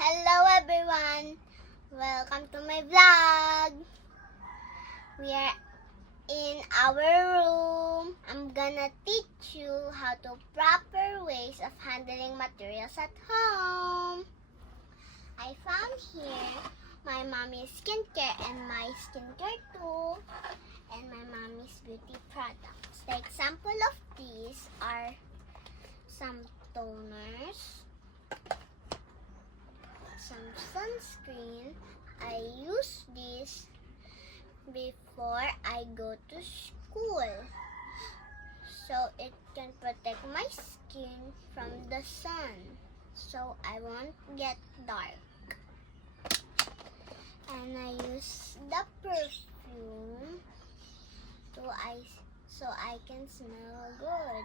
Hello everyone! Welcome to my vlog! We are in our room. I'm gonna teach you how to proper ways of handling materials at home. I found here my mommy's skincare and my skincare too, and my mommy's beauty products. The example of these are some toners, some sunscreen. I use this before I go to school so it can protect my skin from the sun so I won't get dark. And I use the perfume so I can smell good.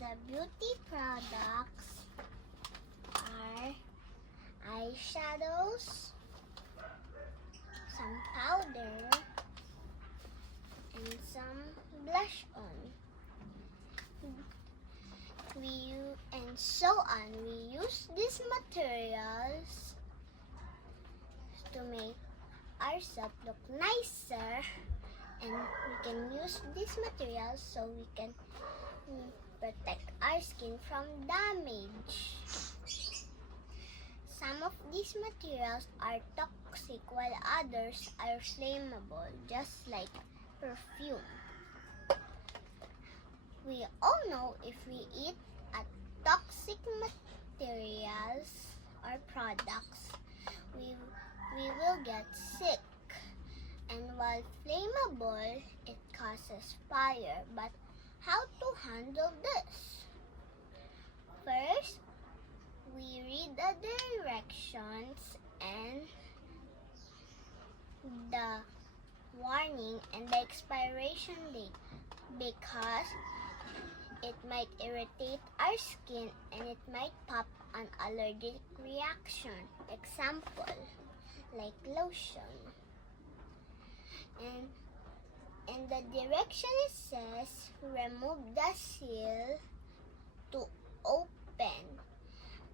The beauty products are eyeshadows, some powder, and some blush on. And so on. We use these materials to make ourselves look nicer, and we can use these materials so we can protect our skin from damage. Some of these materials are toxic while others are flammable, just like perfume. We all know if we eat toxic materials or products, we will get sick. And while flammable, it causes fire. But how to handle this? First, we read the directions and the warning and the expiration date, because it might irritate our skin and it might pop an allergic reaction. Example, like lotion. And in the direction it says, remove the seal to open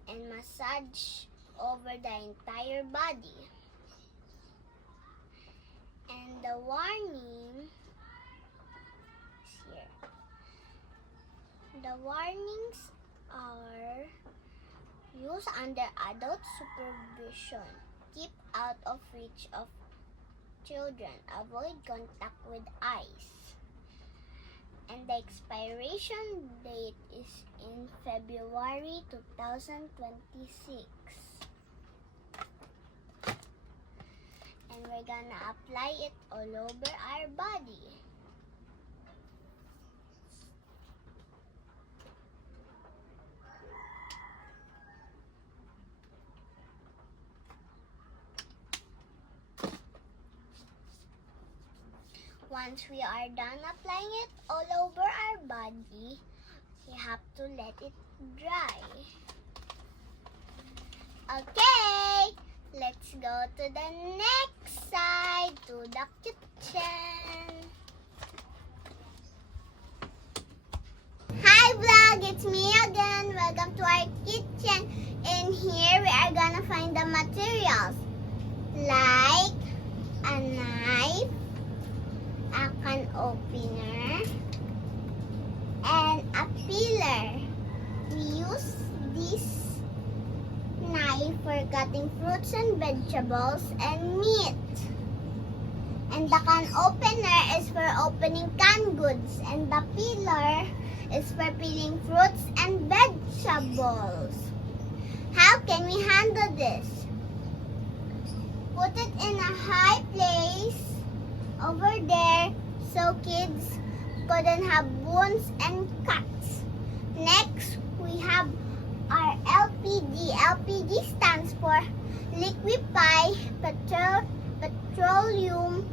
and massage over the entire body. And the warning is here. The warnings are: use under adult supervision. Keep out of reach of children. Avoid contact with eyes. And the expiration date is in February 2026. And we're gonna apply it all over our body. Once we are done applying it all over our body, we have to let it dry. Okay, let's go to the next side, to the kitchen. Hi vlog, it's me again. Welcome to our kitchen. In here, we are gonna find the materials like a knife, a can opener, and a peeler. We use this knife for cutting fruits and vegetables and meat. And the can opener is for opening canned goods, and the peeler is for peeling fruits and vegetables. How can we handle this? Put it in a high place over there so kids couldn't have wounds and cuts. Next, we have our LPG. LPG stands for liquefy petroleum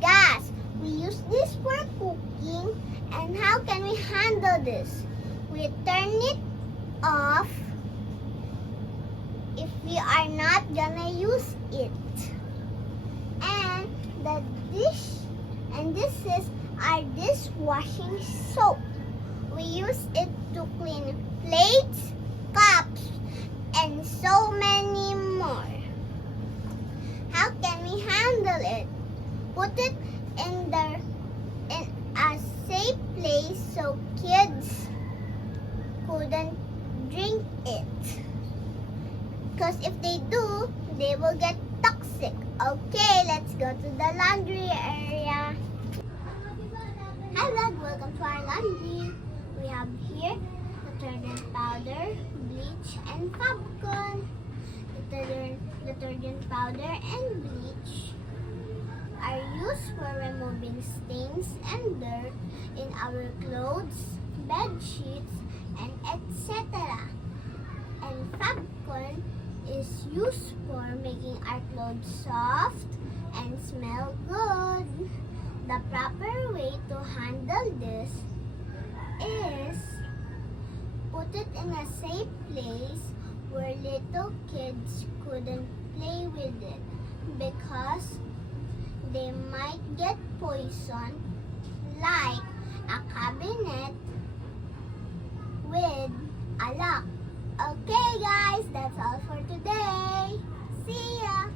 gas. We use this for cooking. And how can we handle this? We turn it off if we are not gonna use it. And this is our dishwashing soap. We use it to clean plates, cups, and so many more. How can we handle it? Put it in a safe place so kids couldn't drink it. Because if they do, they will get toxic. Okay, let's go to the laundry area. Hi vlog, welcome to our laundry. We have here detergent powder, bleach, and Fabcon. Detergent powder and bleach are used for removing stains and dirt in our clothes, bed sheets, and etc. And Fabcon is used for making our clothes soft and smell good. The proper way to handle this is put it in a safe place where little kids couldn't play with it because they might get poisoned, like a cabinet with a lock. Okay guys, that's all for today. See ya!